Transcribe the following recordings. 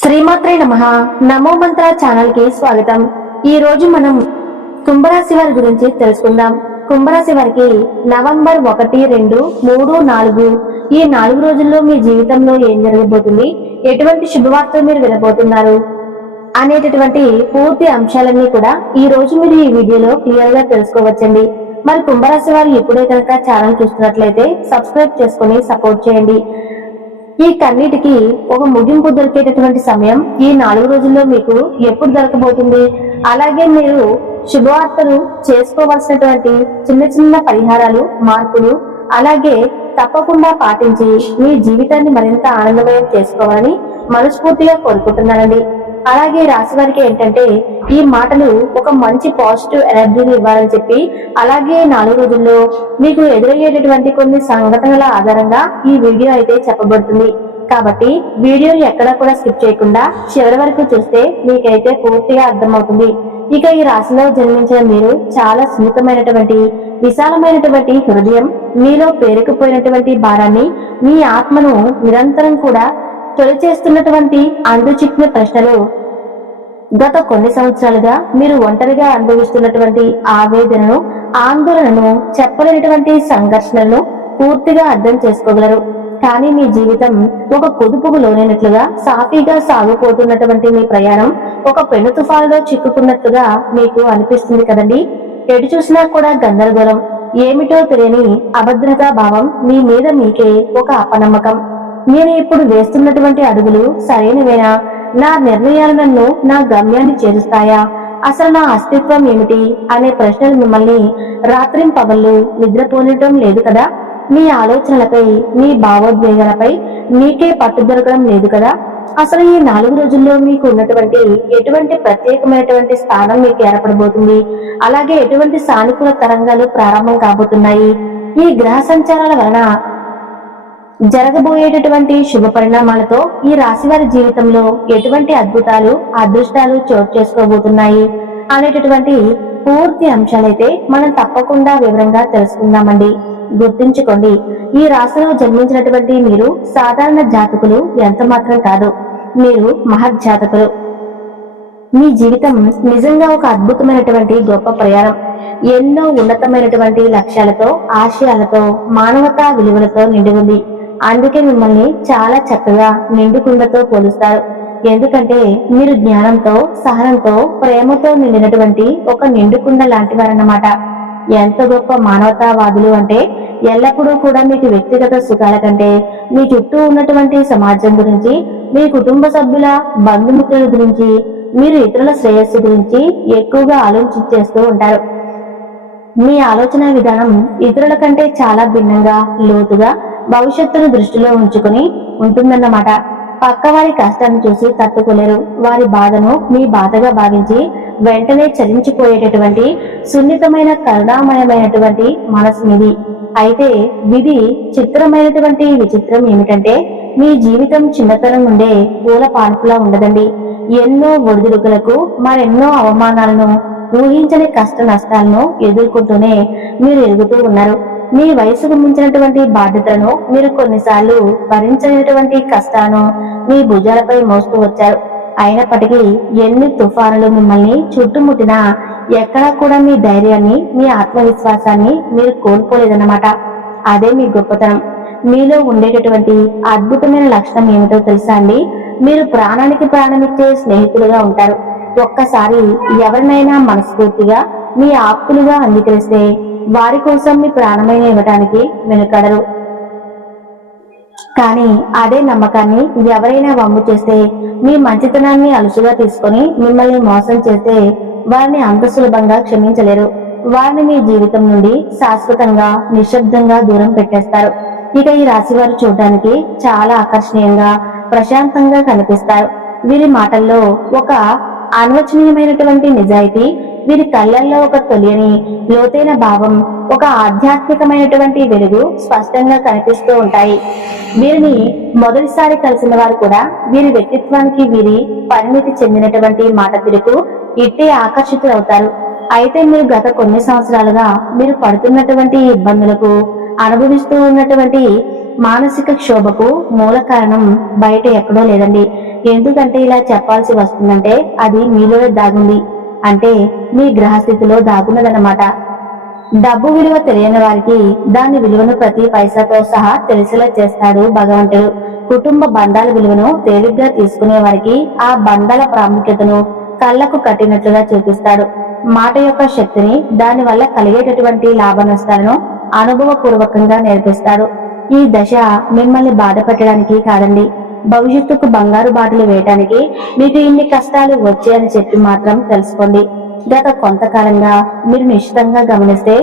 శ్రీమాత్రే నమః. నమో మంత్ర ఛానల్ కి స్వాగతం. ఈ రోజు మనం కుంభరాశి వారి గురించి తెలుసుకుందాం. కుంభరాశి వారికి నవంబర్ 1, 2, 3, 4 ఈ 4 రోజుల్లో మీ జీవితంలో ఏం జరగబోతుంది, ఎటువంటి శుభవార్తలు మీరు వినబోతున్నారు అనేటటువంటి పూర్తి అంశాలన్నీ కూడా ఈ రోజు మీరు ఈ వీడియోలో క్లియర్ గా తెలుసుకోవచ్చండి. మరి కుంభరాశి వారు ఎప్పుడే కనుక ఛానల్ చూస్తున్నట్లయితే సబ్స్క్రైబ్ చేసుకుని సపోర్ట్ చేయండి. ఈ కన్నిటికి ఒక ముగింపు దొరికేటటువంటి సమయం ఈ 4 రోజుల్లో మీకు ఎప్పుడు దొరకబోతుంది, అలాగే మీరు శుభవార్తలు చేసుకోవాల్సినటువంటి చిన్న చిన్న పరిహారాలు, మార్పులు అలాగే తప్పకుండా పాటించి మీ జీవితాన్ని మరింత ఆనందమయం చేసుకోవాలని మనస్ఫూర్తిగా కోరుకుంటున్నానండి. అలాగే రాశి వారికి ఏంటంటే ఈ మాటలు ఒక మంచి పాజిటివ్ ఎనర్జీని ఇవ్వాలని చెప్పి, అలాగే 4 రోజుల్లో మీకు ఎదురయ్యేటటువంటి కొన్ని సంఘటనల ఆధారంగా ఈ వీడియో అయితే చెప్పబడుతుంది. కాబట్టి వీడియోని ఎక్కడా కూడా స్కిప్ చేయకుండా చివరి వరకు చూస్తే మీకైతే పూర్తిగా అర్థమవుతుంది. ఇక ఈ రాశిలో జన్మించిన మీరు చాలా సున్నితమైనటువంటి, విశాలమైనటువంటి హృదయం, మీలో పేరుకుపోయినటువంటి భారాన్ని, మీ ఆత్మను నిరంతరం కూడా తొలిచేస్తున్నటువంటి చిక్కిన ప్రశ్నలు, గత కొన్ని సంవత్సరాలుగా మీరు ఒంటరిగా అనుభవిస్తున్నటువంటి ఆవేదనను, ఆందోళనను, చెప్పలేనటువంటి సంఘర్షణలను పూర్తిగా అర్థం చేసుకోగలరు. కానీ మీ జీవితం ఒక పొదుపుకు లోనైనట్లుగా సాఫీగా సాగిపోతున్నటువంటి మీ ప్రయాణం ఒక పెను తుఫానులో చిక్కుకున్నట్లుగా మీకు అనిపిస్తుంది కదండి. ఎటు చూసినా కూడా గందరగోళం, ఏమిటో తెలియని అభద్రతా భావం, మీ మీద మీకే ఒక అపనమ్మకం. నేను ఇప్పుడు వేస్తున్నటువంటి అడుగులు సరైనవేనా, నా నిర్ణయాలు నన్ను నా గమ్యాన్ని చేరుస్తాయా, అసలు నా అస్తిత్వం ఏమిటి అనే ప్రశ్నలు మిమ్మల్ని రాత్రింపగళ్ళు నిద్రపోనిటం లేదు కదా. మీ ఆలోచనలపై, మీ భావోద్వేగాలపై మీకే పట్టు దొరకడం లేదు కదా. అసలు ఈ 4 రోజుల్లో మీకు ఉన్నటువంటి ఎటువంటి ప్రత్యేకమైనటువంటి స్థానం మీకు ఏర్పడబోతుంది, అలాగే ఎటువంటి సానుకూల తరంగాలు ప్రారంభం కాబోతున్నాయి, ఈ గ్రహ సంచారాల వలన జరగబోయేటటువంటి శుభ పరిణామాలతో ఈ రాశి వారి జీవితంలో ఎటువంటి అద్భుతాలు, అదృష్టాలు చోటు చేసుకోబోతున్నాయి అనేటటువంటి పూర్తి అంశాలైతే మనం తప్పకుండా వివరంగా తెలుసుకుందామండి. గుర్తుంచుకోండి, ఈ రాశిలో జన్మించినటువంటి మీరు సాధారణ జాతకులు ఎంత మాత్రం కాదు, మీరు మహజ్జాతకులు. మీ జీవితం నిజంగా ఒక అద్భుతమైనటువంటి గొప్ప ప్రయాణం. ఎన్నో ఉన్నతమైనటువంటి లక్ష్యాలతో, ఆశయాలతో, మానవతా విలువలతో నిండి ఉంది. అందుకే మిమ్మల్ని చాలా చక్కగా నిండుకుండతో పోలుస్తారు. ఎందుకంటే మీరు జ్ఞానంతో, సహనంతో, ప్రేమతో నిండినటువంటి ఒక నిండుకుండ లాంటి వారన్నమాట. ఎంత గొప్ప మానవతావాదులు అంటే ఎల్లప్పుడూ కూడా మీకు వ్యక్తిగత సుఖాల కంటే మీ చుట్టూ ఉన్నటువంటి సమాజం గురించి, మీ కుటుంబ సభ్యుల, బంధుమిత్రుల గురించి, మీరు ఇతరుల శ్రేయస్సు గురించి ఎక్కువగా ఆలోచించేస్తూ ఉంటారు. మీ ఆలోచన విధానం ఇతరుల కంటే చాలా భిన్నంగా, లోతుగా, భవిష్యత్తును దృష్టిలో ఉంచుకుని ఉంటుందన్నమాట. పక్కవారి కష్టాన్ని చూసి తట్టుకోలేరు. వారి బాధను మీ బాధగా భావించి వెంటనే చలించిపోయేటటువంటి సున్నితమైన, కరుణామయమైనటువంటి మనసు మీది. అయితే విధి చిత్రమైనటువంటి విచిత్రం ఏమిటంటే మీ జీవితం చిన్నతనం నుండే పూల పాన్పులా ఉండదండి. ఎన్నో ఒడిదుడుకులకు, మరెన్నో అవమానాలను, ఊహించని కష్ట నష్టాలను ఎదుర్కొంటూనే మీరు ఎదుగుతూ ఉన్నారు. మీ వయసుకు మించినటువంటి బాధ్యతలను, మీరు కొన్నిసార్లు భరించలేనటువంటి కష్టాలను మీ భుజాలపై మోస్తూ వచ్చారు. అయినప్పటికీ ఎన్ని తుఫానులు మిమ్మల్ని చుట్టుముట్టినా ఎక్కడా కూడా మీ ధైర్యాన్ని, మీ ఆత్మవిశ్వాసాన్ని మీరు కోల్పోలేదన్నమాట. అదే మీ గొప్పతనం. మీలో ఉండేటటువంటి అద్భుతమైన లక్షణం ఏమిటో తెలుసా అండి? మీరు ప్రాణానికి ప్రాణమిచ్చే స్నేహితులుగా ఉంటారు. ఒక్కసారి ఎవరినైనా మనస్ఫూర్తిగా మీ ఆప్తులుగా అంగీకరిస్తే వారి కోసం మీ ప్రాణమైన ఇవ్వటానికి వెనుకడరు. కానీ అదే నమ్మకాన్ని ఎవరైనా వమ్ము చేస్తే, మీ మంచితనాన్ని అలుసుగా తీసుకొని మిమ్మల్ని మోసం చేస్తే వారిని అంత సులభంగా క్షమించలేరు. వారిని మీ జీవితం నుండి శాశ్వతంగా, నిశ్శబ్దంగా దూరం పెట్టేస్తారు. ఇక ఈ రాశి వారు చూడడానికి చాలా ఆకర్షణీయంగా, ప్రశాంతంగా కనిపిస్తారు. వీరి మాటల్లో ఒక అన్వచనీయమైనటువంటి నిజాయితీ, వీరి కళ్ళల్లో ఒక తెలియని లోతైన భావం, ఒక ఆధ్యాత్మికమైనటువంటి వెలుగు స్పష్టంగా కనిపిస్తూ ఉంటాయి. వీరిని మొదటిసారి కలిసిన వారు కూడా వీరి వ్యక్తిత్వానికి, వీరి పరిణితి చెందినటువంటి మాట తీరుకు ఇట్టే ఆకర్షితులవుతారు. అయితే మీరు గత కొన్ని సంవత్సరాలుగా మీరు పడుతున్నటువంటి ఇబ్బందులకు, అనుభవిస్తూ ఉన్నటువంటి మానసిక క్షోభకు మూల కారణం బయట ఎక్కడో లేదండి. ఎందుకంటే ఇలా చెప్పాల్సి వస్తుందంటే అది మీలోనే దాగుంది, అంటే మీ గ్రహస్థితిలో దాగున్నదన్నమాట. డబ్బు విలువ తెలియని వారికి దాని విలువను ప్రతి పైసాతో సహా తెలిసేలా చేస్తాడు భగవంతుడు. కుటుంబ బంధాల విలువను తేలిగ్గా తీసుకునే వారికి ఆ బంధాల ప్రాముఖ్యతను కళ్లకు కట్టినట్లుగా చూపిస్తాడు. మాట యొక్క శక్తిని, దాని వల్ల కలిగేటటువంటి లాభ నష్టాలను అనుభవపూర్వకంగా నేర్పిస్తాడు. ఈ దశ మిమ్మల్ని బాధ పెట్టడానికి కాదండి, భవిష్యత్తుకు బంగారు బాటలు వేయటానికి మీకు ఇన్ని కష్టాలు వచ్చాయని చెప్పి మాత్రం తెలుసుకోండి. గత కొంతకాలంగా మీరు నిశ్చితంగా గమనిస్తే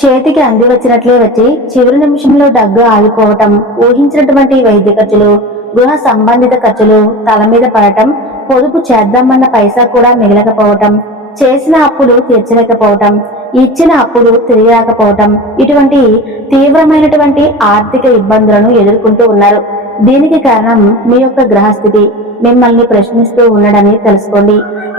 చేతికి అంది వచ్చినట్లే వచ్చి చివరి నిమిషంలో దగ్గు ఆగిపోవటం, ఊహించినటువంటి వైద్య ఖర్చులు, గృహ సంబంధిత ఖర్చులు తల మీద పడటం, పొదుపు చేద్దామన్న పైసా కూడా మిగలకపోవటం, చేసిన అప్పులు తీర్చలేకపోవటం, ఇచ్చిన అప్పులు తిరిగి రాకపోవటం, ఇటువంటి తీవ్రమైనటువంటి ఆర్థిక ఇబ్బందులను ఎదుర్కొంటూ ఉన్నారు. దీనికి కారణం మీ యొక్క గ్రహస్థితి మిమ్మల్ని ప్రశ్నిస్తూ ఉండడని తెలుసుకోండి.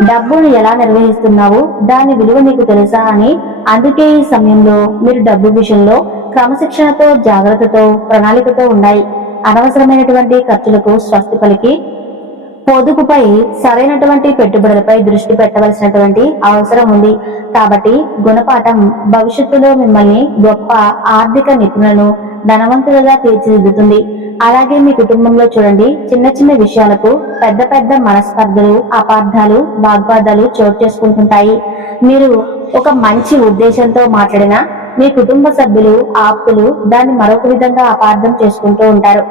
డబ్బును ఎలా నిర్వహిస్తున్నావు, దాని విలువ నీకు తెలుసా అని. అందుకే ఈ సమయంలో మీరు డబ్బు విషయంలో క్రమశిక్షణతో, జాగ్రత్తతో, ప్రణాళికతో ఉండాలి. అనవసరమైనటువంటి ఖర్చులకు స్వస్తి పలికి పొదుపుపై, సరైనటువంటి పెట్టుబడులపై దృష్టి పెట్టవలసినటువంటి అవసరం ఉంది. కాబట్టి గుణపాఠం భవిష్యత్తులో మిమ్మల్ని గొప్ప ఆర్థిక నిపుణులను, ధనవంతులుగా తీర్చిదిద్దుతుంది. అలాగే మీ కుటుంబంలో చూడండి, చిన్న చిన్న విషయాలకు పెద్ద పెద్ద మనస్పర్ధలు, అపార్థాలు, వాగ్వాదాలు చోటు చేసుకుంటుంటాయి. మీరు ఒక మంచి ఉద్దేశంతో మాట్లాడినా మీ కుటుంబ సభ్యులు, ఆప్తులు దాన్ని మరొక విధంగా అపార్థం చేసుకుంటూ ఉంటారు.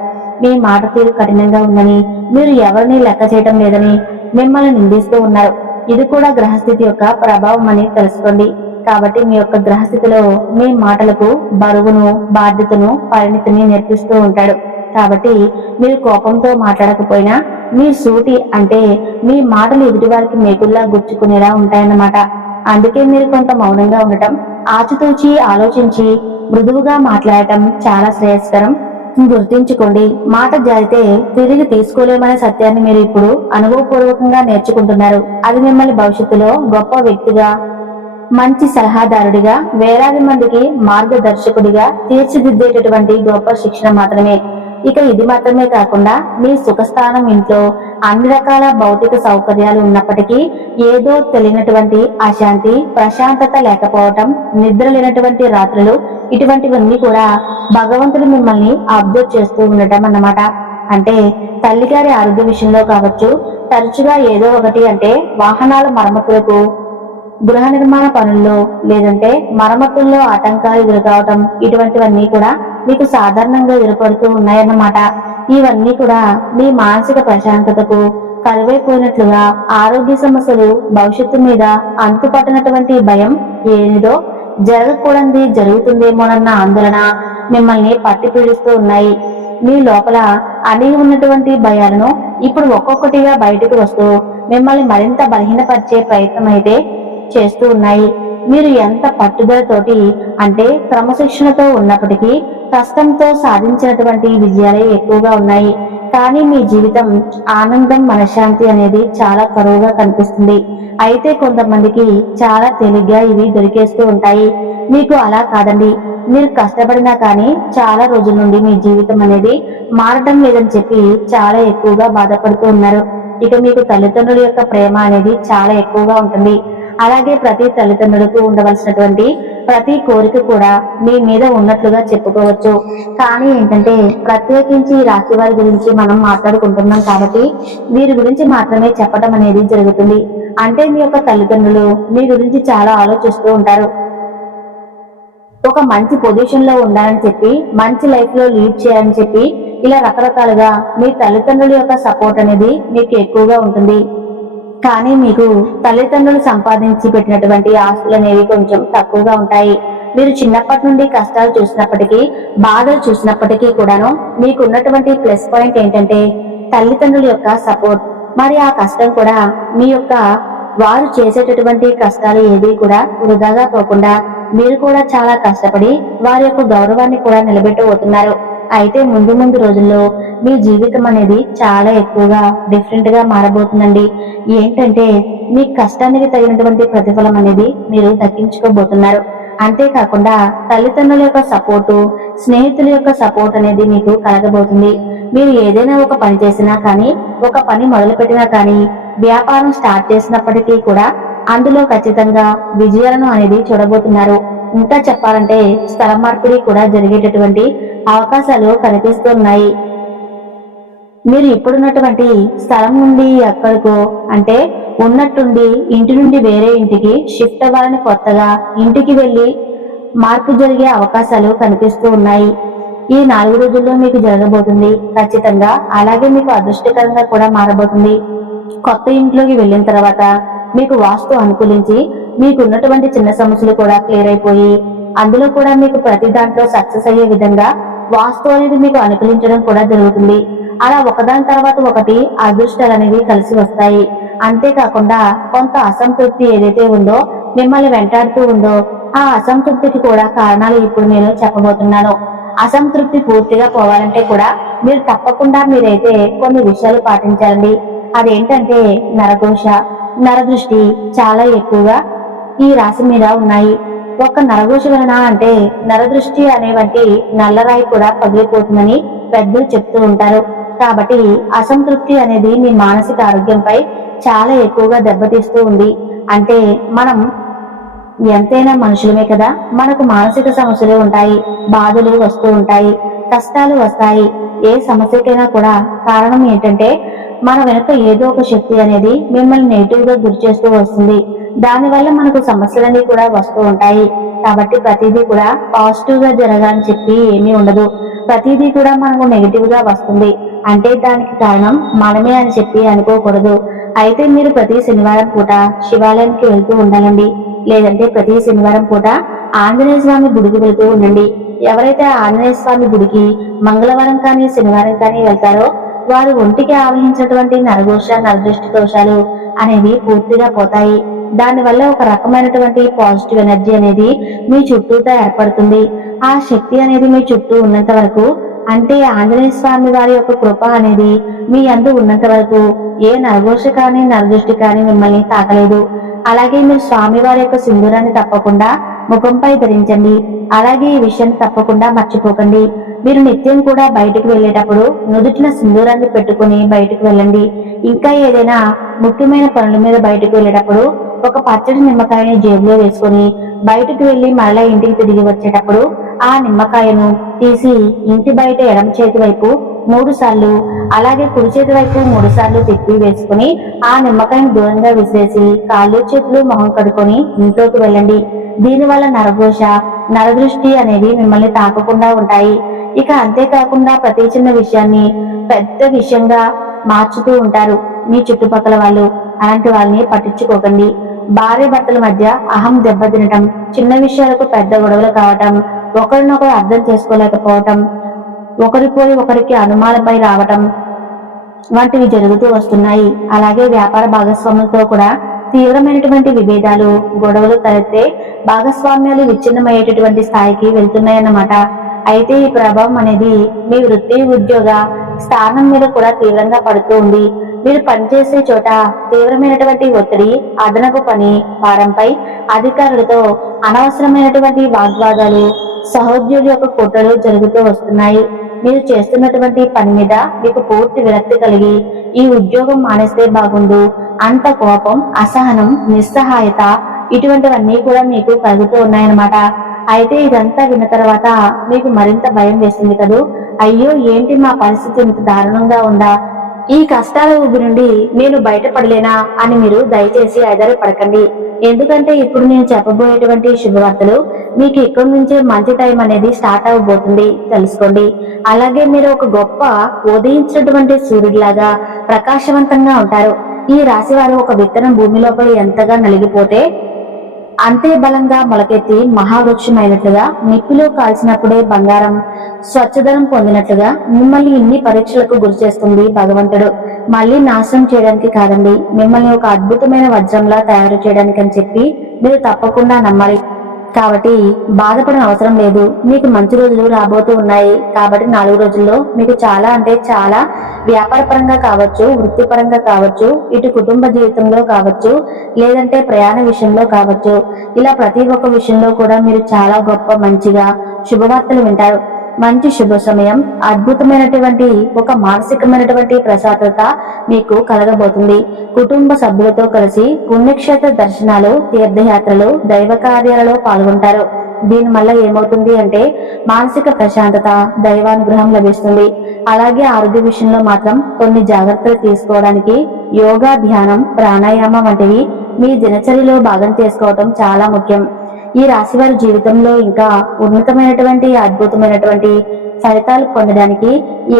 మీ మాట తీరు కఠినంగా ఉందని, మీరు ఎవరిని లెక్క చేయటం లేదని మిమ్మల్ని నిందిస్తూ ఉన్నారు. ఇది కూడా గ్రహస్థితి యొక్క ప్రభావం అని తెలుసుకోండి. కాబట్టి మీ యొక్క గ్రహస్థితిలో మీ మాటలకు బరువును, బాధ్యతను, పరిణితిని నేర్పిస్తూ ఉంటాడు. కాబట్టి మీరు కోపంతో మాట్లాడకపోయినా మీ సూటి, అంటే మీ మాటలు ఎదుటి వారికి మేకుల్లా గుచ్చుకునేలా ఉంటాయన్నమాట. అందుకే మీరు కొంత మౌనంగా ఉండటం, ఆచితూచి ఆలోచించి మృదువుగా మాట్లాడటం చాలా శ్రేయస్కరం. గుర్తించుకోండి, మాట జారితే తిరిగి తీసుకోలేమనే సత్యాన్ని మీరు ఇప్పుడు అనుభవపూర్వకంగా నేర్చుకుంటున్నారు. అది మిమ్మల్ని భవిష్యత్తులో గొప్ప వ్యక్తిగా, మంచి సలహాదారుడిగా, వేలాది మందికి మార్గదర్శకుడిగా తీర్చిదిద్దేటటువంటి గొప్ప శిక్షణ మాత్రమే. ఇక ఇది మాత్రమే కాకుండా మీ సుఖస్థానం ఇంట్లో అన్ని రకాల భౌతిక సౌకర్యాలు ఉన్నప్పటికీ ఏదో తెలియనటువంటి అశాంతి, ప్రశాంతత లేకపోవటం, నిద్ర లేనటువంటి రాత్రులు, ఇటువంటివన్నీ కూడా భగవంతుడు మిమ్మల్ని అబ్జర్వ్ చేస్తూ ఉండటం అన్నమాట. అంటే తల్లిగారి ఆరోగ్య విషయంలో కావచ్చు, తరచుగా ఏదో ఒకటి, అంటే వాహనాల మరమ్మతులకు, గృహ నిర్మాణ పనుల్లో, లేదంటే మరమ్మతుల్లో ఆటంకాలు ఎదురుకావటం, ఇటువంటివన్నీ కూడా మీకు సాధారణంగా ఏర్పడుతూ ఉన్నాయన్నమాట. ఇవన్నీ కూడా మీ మానసిక ప్రశాంతతకు కరువైపోయినట్లుగా, ఆరోగ్య సమస్యలు, భవిష్యత్తు మీద అంతుపట్టనటువంటి భయం, ఏనిదో జరగకూడదు జరుగుతుందేమోనన్న ఆందోళన మిమ్మల్ని పట్టి పీడిస్తూ ఉన్నాయి. మీ లోపల అణిగి ఉన్నటువంటి భయాలను ఇప్పుడు ఒక్కొక్కటిగా బయటకు వస్తూ మిమ్మల్ని మరింత బలహీనపరిచే ప్రయత్నం అయితే చేస్తూ ఉన్నాయి. మీరు ఎంత పట్టుదలతోటి, అంటే క్రమశిక్షణతో ఉన్నప్పటికీ కష్టంతో సాధించినటువంటి విజయాలే ఎక్కువగా ఉన్నాయి. కానీ మీ జీవితం ఆనందం, మనశ్శాంతి అనేది చాలా కరువుగా కనిపిస్తుంది. అయితే కొంతమందికి చాలా తేలిగ్గా ఇవి దొరికేస్తూ ఉంటాయి. మీకు అలా కాదండి. మీరు కష్టపడినా కానీ చాలా రోజుల నుండి మీ జీవితం అనేది మారటం లేదని చెప్పి చాలా ఎక్కువగా బాధపడుతూ ఉన్నారు. ఇక మీకు తల్లిదండ్రుల యొక్క ప్రేమ అనేది చాలా ఎక్కువగా ఉంటుంది. అలాగే ప్రతి తల్లిదండ్రులకు ఉండవలసినటువంటి ప్రతి కోరిక కూడా మీ మీద ఉన్నట్లుగా చెప్పుకోవచ్చు. కానీ ఏంటంటే ప్రత్యేకించి ఈ రాశి వారి గురించి మనం మాట్లాడుకుంటున్నాం కాబట్టి వీరి గురించి మాత్రమే చెప్పడం అనేది జరుగుతుంది. అంటే మీ యొక్క తల్లిదండ్రులు మీ గురించి చాలా ఆలోచిస్తూ ఉంటారు. ఒక మంచి పొజిషన్ లో ఉండాలని చెప్పి, మంచి లైఫ్ లో లీడ్ చేయాలని చెప్పి, ఇలా రకరకాలుగా మీ తల్లిదండ్రుల యొక్క సపోర్ట్ అనేది మీకు ఎక్కువగా ఉంటుంది. కానీ మీకు తల్లిదండ్రులు సంపాదించి పెట్టినటువంటి ఆస్తులు అనేవి కొంచెం తక్కువగా ఉంటాయి. మీరు చిన్నప్పటి నుండి కష్టాలు చూసినప్పటికీ, బాధలు చూసినప్పటికీ కూడాను మీకు ఉన్నటువంటి ప్లస్ పాయింట్ ఏంటంటే తల్లిదండ్రుల యొక్క సపోర్ట్. మరి ఆ కష్టం కూడా మీ యొక్క వారు చేసేటటువంటి కష్టాలు ఏది కూడా వృధాగా పోకుండా మీరు కూడా చాలా కష్టపడి వారి యొక్క గౌరవాన్ని కూడా నిలబెట్టబోతున్నారు. అయితే ముందు ముందు రోజుల్లో మీ జీవితం అనేది చాలా ఎక్కువగా డిఫరెంట్ గా మారబోతుందండి. ఏంటంటే మీ కష్టానికి తగినటువంటి ప్రతిఫలం అనేది మీరు దక్కించుకోబోతున్నారు. అంతేకాకుండా తల్లిదండ్రుల యొక్క సపోర్టు, స్నేహితుల యొక్క సపోర్ట్ అనేది మీకు కలగబోతుంది. మీరు ఏదైనా ఒక పని చేసినా కానీ, ఒక పని మొదలు పెట్టినా కానీ, వ్యాపారం స్టార్ట్ చేసినప్పటికీ కూడా అందులో ఖచ్చితంగా విజయాలను అనేది చూడబోతున్నారు. ఇంకా చెప్పాలంటే స్థల మార్పిడి కూడా జరిగేటటువంటి అవకాశాలు కనిపిస్తున్నాయి. మీరు ఇప్పుడున్నటువంటి స్థలం నుండి ఎక్కడికో అంటే ఉన్నట్టుండి ఇంటి నుండి వేరే ఇంటికి షిఫ్ట్ అవ్వాలని కొత్తగా ఇంటికి వెళ్లి మార్పు జరిగే అవకాశాలు కనిపిస్తూ ఉన్నాయి. ఈ 4 రోజుల్లో మీకు జరగబోతుంది ఖచ్చితంగా. అలాగే మీకు అదృష్టకరంగా కూడా మారబోతుంది. కొత్త ఇంట్లోకి వెళ్ళిన తర్వాత మీకు వాస్తు అనుకూలించి మీకు ఉన్నటువంటి చిన్న సమస్యలు కూడా క్లియర్ అయిపోయి అందులో కూడా మీకు ప్రతి దాంట్లో సక్సెస్ అయ్యే విధంగా వాస్తు అనేది మీకు అనుకూలించడం కూడా జరుగుతుంది. అలా ఒకదాని తర్వాత ఒకటి అదృష్టాలు అనేవి కలిసి వస్తాయి. అంతేకాకుండా కొంత అసంతృప్తి ఏదైతే ఉందో మిమ్మల్ని వెంటాడుతూ ఉందో ఆ అసంతృప్తికి కూడా కారణాలు ఇప్పుడు నేను చెప్పబోతున్నాను. అసంతృప్తి పూర్తిగా పోవాలంటే కూడా మీరు తప్పకుండా మీరైతే కొన్ని విషయాలు పాటించాలండి. అదేంటంటే నరఘోష, నరదృష్టి చాలా ఎక్కువగా ఈ రాశి మీద ఉన్నాయి. ఒక్క నరఘోష వలన అంటే నరదృష్టి అనేవంటి నల్లరాయి కూడా పగిలిపోతుందని పెద్దలు చెప్తూ ఉంటారు. కాబట్టి అసంతృప్తి అనేది మీ మానసిక ఆరోగ్యంపై చాలా ఎక్కువగా దెబ్బతీస్తూ ఉంది. అంటే మనం ఎంతైనా మనుషులమే కదా, మనకు మానసిక సమస్యలు ఉంటాయి, బాధలు వస్తూ ఉంటాయి, కష్టాలు వస్తాయి. ఏ సమస్యకైనా కూడా కారణం ఏంటంటే మన వెనుక ఏదో ఒక శక్తి అనేది మిమ్మల్ని నెగిటివ్ గా గురి చేస్తూ వస్తుంది. దానివల్ల మనకు సమస్యలన్నీ కూడా వస్తూ ఉంటాయి. కాబట్టి ప్రతిదీ కూడా పాజిటివ్ గా జరగాలని చెప్పి ఏమీ ఉండదు. ప్రతిదీ కూడా మనకు నెగిటివ్ గా వస్తుంది అంటే దానికి కారణం మనమే అని చెప్పి అనుకోకూడదు. అయితే మీరు ప్రతి శనివారం పూట శివాలయానికి వెళ్తూ ఉండాలండి. లేదంటే ప్రతి శనివారం పూట ఆంజనేయ స్వామి గుడికి వెళ్తూ ఉండండి. ఎవరైతే ఆంజనేయ స్వామి గుడికి మంగళవారం కానీ శనివారం కానీ వెళ్తారో వారు ఒంటికి ఆవహించినటువంటి నరఘోష, నరదృష్టి దోషాలు అనేవి పూర్తిగా పోతాయి. దానివల్ల ఒక రకమైనటువంటి పాజిటివ్ ఎనర్జీ అనేది మీ చుట్టూతో ఏర్పడుతుంది. ఆ శక్తి అనేది మీ చుట్టూ ఉన్నంత వరకు అంటే ఆంజనేయ స్వామి వారి యొక్క కృప అనేది మీ అందు ఉన్నంత వరకు ఏ నరఘోష కానీ నరదృష్టి కానీ మిమ్మల్ని తాకలేదు. అలాగే మీరు స్వామి వారి యొక్క సింధూరాన్ని తప్పకుండా ముఖంపై ధరించండి. అలాగే ఈ విషయాన్ని తప్పకుండా మర్చిపోకండి. మీరు నిత్యం కూడా బయటకు వెళ్ళేటప్పుడు నుదుటిన సింధూరాన్ని పెట్టుకుని బయటకు వెళ్ళండి. ఇంకా ఏదైనా ముఖ్యమైన పనుల మీద బయటకు వెళ్ళేటప్పుడు ఒక పచ్చడి నిమ్మకాయని జేబులో వేసుకొని బయటకు వెళ్లి మరలా ఇంటికి తిరిగి వచ్చేటప్పుడు ఆ నిమ్మకాయను తీసి ఇంటి బయట ఎడమ చేతి వైపు 3 సార్లు అలాగే కుడి చేతి వైపు 3 సార్లు తిప్పి వేసుకుని ఆ నిమ్మకాయను దూరంగా విసిరేసి కాళ్ళు చేతులు మొహం కడుకొని ఇంట్లోకి వెళ్ళండి. దీనివల్ల నరఘోష, నరదృష్టి అనేవి మిమ్మల్ని తాకకుండా ఉంటాయి. ఇక అంతేకాకుండా ప్రతి చిన్న విషయాన్ని పెద్ద విషయంగా మార్చుతూ ఉంటారు మీ చుట్టుపక్కల వాళ్ళు. అలాంటి వాళ్ళని పట్టించుకోకండి. భార్య భర్తల మధ్య అహం దెబ్బతినటం, చిన్న విషయాలకు పెద్ద గొడవలు కావటం, ఒకరినొకరు అర్థం చేసుకోలేకపోవటం, ఒకరిపోయి ఒకరికి అనుమానంపై రావటం వంటివి జరుగుతూ వస్తున్నాయి. అలాగే వ్యాపార భాగస్వాములతో కూడా తీవ్రమైనటువంటి విభేదాలు, గొడవలు తలెత్తే భాగస్వామ్యాలు విచ్ఛిన్నమయ్యేటటువంటి స్థాయికి వెళ్తున్నాయన్నమాట. అయితే ఈ ప్రభావం అనేది మీ వృత్తి, ఉద్యోగ స్థానం మీద కూడా తీవ్రంగా పడుతూ ఉంది. మీరు పనిచేసే చోట తీవ్రమైనటువంటి ఒత్తిడి, అదనపు పని భారంపై అధికారులతో అనవసరమైనటువంటి వాగ్వాదాలు, సహోద్యోగి యొక్క కుట్రలు జరుగుతూ వస్తున్నాయి. మీరు చేస్తున్నటువంటి పని మీద మీకు పూర్తి విరక్తి కలిగి ఈ ఉద్యోగం మానేస్తే బాగుండు అంత కోపం, అసహనం, నిస్సహాయత ఇటువంటివన్నీ కూడా మీకు కలుగుతూ ఉన్నాయన్నమాట. అయితే ఇదంతా విన్న తర్వాత మీకు మరింత భయం వేస్తుంది కదూ. అయ్యో ఏంటి మా పరిస్థితి ఇంత దారుణంగా ఉందా, ఈ కష్టాల ఊబి నుండి నేను బయటపడలేనా అని మీరు దయచేసి ఆధారపడకండి. ఎందుకంటే ఇప్పుడు నేను చెప్పబోయేటువంటి శుభవార్తలు మీకు ఇక్కడి నుంచే మంచి టైం అనేది స్టార్ట్ అవబోతుంది, తెలుసుకోండి. అలాగే మీరు ఒక గొప్ప ఉదయించినటువంటి సూర్యుడిలాగా ప్రకాశవంతంగా ఉంటారు. ఈ రాశి వారు ఒక విత్తనం భూమి లోపల ఎంతగా నలిగిపోతే అంతే బలంగా మొలకెత్తి మహావృక్షమైనట్లుగా, నిప్పిలో కాల్చినప్పుడే బంగారం స్వచ్ఛదనం పొందినట్లుగా మిమ్మల్ని ఇన్ని పరీక్షలకు గురి చేస్తుంది భగవంతుడు. మళ్ళీ నాశనం చేయడానికి కాదండి, మిమ్మల్ని ఒక అద్భుతమైన వజ్రంలా తయారు చేయడానికి అని చెప్పి మీరు తప్పకుండా నమ్మాలి. కాబట్టి బాధపడిన అవసరం లేదు. మీకు మంచి రోజులు రాబోతూ ఉన్నాయి. కాబట్టి 4 రోజుల్లో మీకు చాలా అంటే చాలా వ్యాపార పరంగా కావచ్చు, వృత్తిపరంగా కావచ్చు, ఇటు కుటుంబ జీవితంలో కావచ్చు, లేదంటే ప్రయాణ విషయంలో కావచ్చు, ఇలా ప్రతి ఒక్క విషయంలో కూడా మీరు చాలా గొప్ప మంచిగా శుభవార్తలు వింటారు. మంచి శుభ సమయం, అద్భుతమైనటువంటి ఒక మానసికమైనటువంటి ప్రశాంతత మీకు కలగబోతుంది. కుటుంబ సభ్యులతో కలిసి పుణ్యక్షేత్ర దర్శనాలు, తీర్థయాత్రలు, దైవ కార్యాలలో పాల్గొంటారు. దీనివల్ల ఏమవుతుంది అంటే మానసిక ప్రశాంతత, దైవానుగ్రహం లభిస్తుంది. అలాగే ఆరోగ్య విషయంలో మాత్రం కొన్ని జాగ్రత్తలు తీసుకోవడానికి యోగా, ధ్యానం, ప్రాణాయామం వంటివి మీ దినచర్యలో భాగం చేసుకోవటం చాలా ముఖ్యం. ఈ రాశి వారి జీవితంలో ఇంకా ఉన్నతమైనటువంటి అద్భుతమైనటువంటి ఫలితాలు పొందడానికి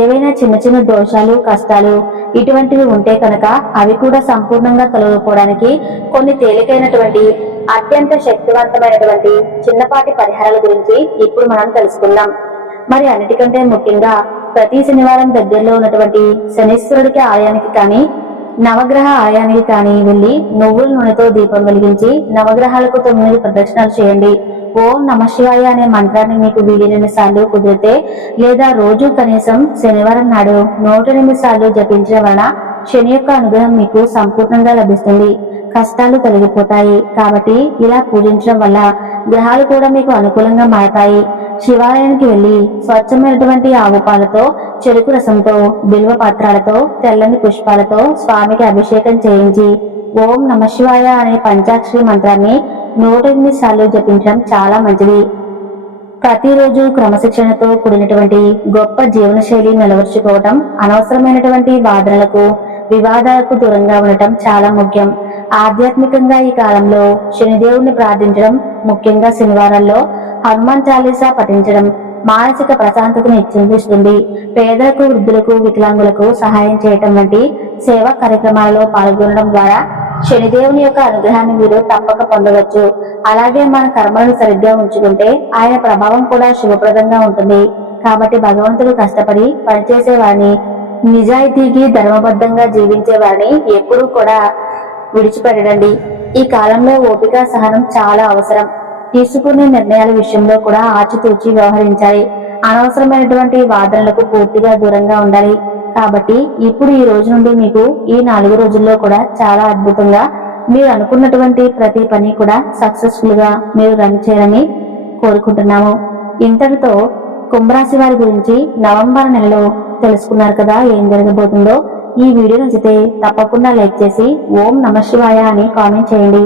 ఏవైనా చిన్న చిన్న దోషాలు, కష్టాలు ఇటువంటివి ఉంటే కనుక అవి కూడా సంపూర్ణంగా తొలగిపోవడానికి కొన్ని తేలికైనటువంటి అత్యంత శక్తివంతమైనటువంటి చిన్నపాటి పరిహారాల గురించి ఇప్పుడు మనం తెలుసుకుందాం. మరి అన్నిటికంటే ముఖ్యంగా ప్రతి శనివారం దగ్గరలో ఉన్నటువంటి శనీశ్వరుడికి ఆలయానికి కానీ, నవగ్రహ ఆలయానికి కానీ వెళ్లి నువ్వుల నూనెతో దీపం వెలిగించి నవగ్రహాలకు 9 ప్రదక్షిణాలు చేయండి. ఓం నమశివాయ అనే మంత్రాన్ని మీకు వీలైనన్ని సార్లు కుదిరితే, లేదా రోజు కనీసం శనివారం నాడు 108 సార్లు జపించడం వలన శని యొక్క అనుగ్రహం మీకు సంపూర్ణంగా లభిస్తుంది. కష్టాలు తొలగిపోతాయి. కాబట్టి ఇలా పూజించడం వల్ల గ్రహాలు కూడా మీకు అనుకూలంగా మారతాయి. శివాలయానికి వెళ్లి స్వచ్ఛమైనటువంటి ఆవు పాలతో, చెరుకు రసంతో, బిల్వ పత్రాలతో, తెల్లని పుష్పాలతో స్వామికి అభిషేకం చేయించి ఓం నమశివాయ అనే పంచాక్షరి మంత్రాన్ని 108 సార్లు జపించడం చాలా మంచిది. ప్రతిరోజు క్రమశిక్షణతో కూడినటువంటి గొప్ప జీవనశైలి నిలవర్చుకోవటం, అనవసరమైనటువంటి వాదనలకు, వివాదాలకు దూరంగా ఉండటం చాలా ముఖ్యం. ఆధ్యాత్మికంగా ఈ కాలంలో శనిదేవుణ్ణి ప్రార్థించడం, ముఖ్యంగా శనివారాల్లో హనుమాన్ చాలీసా పఠించడం మానసిక ప్రశాంతతను ఇస్తుంది. పేదలకు, వృద్ధులకు, వికలాంగులకు సహాయం చేయటం వంటి సేవా కార్యక్రమాలలో పాల్గొనడం ద్వారా శనిదేవుని యొక్క అనుగ్రహాన్ని మీరు తప్పక పొందవచ్చు. అలాగే మన కర్మలను సరిగ్గా ఉంచుకుంటే ఆయన ప్రభావం కూడా శుభప్రదంగా ఉంటుంది. కాబట్టి భగవంతుడు కష్టపడి పనిచేసే వారిని, నిజాయితీకి ధర్మబద్ధంగా జీవించే వారిని ఎప్పుడూ కూడా విడిచిపెట్టండి. ఈ కాలంలో ఓపిక, సహనం చాలా అవసరం. తీసుకునే నిర్ణయాల విషయంలో కూడా ఆచితూచి వ్యవహరించాలి. అనవసరమైనటువంటి వాదనలకు పూర్తిగా దూరంగా ఉండాలి. కాబట్టి ఇప్పుడు ఈ రోజు నుండి మీకు ఈ 4 రోజుల్లో కూడా చాలా అద్భుతంగా మీరు అనుకున్నటువంటి ప్రతి పని కూడా సక్సెస్ఫుల్ గా మీరు రన్ చేయాలని కోరుకుంటున్నాము. ఇంతటితో కుంభరాశి వారి గురించి నవంబర్ నెలలో తెలుసుకున్నారు కదా ఏం జరగబోతుందో. ఈ వీడియో నచ్చితే తప్పకుండా లైక్ చేసి ఓం నమశివాయ అని కామెంట్ చేయండి.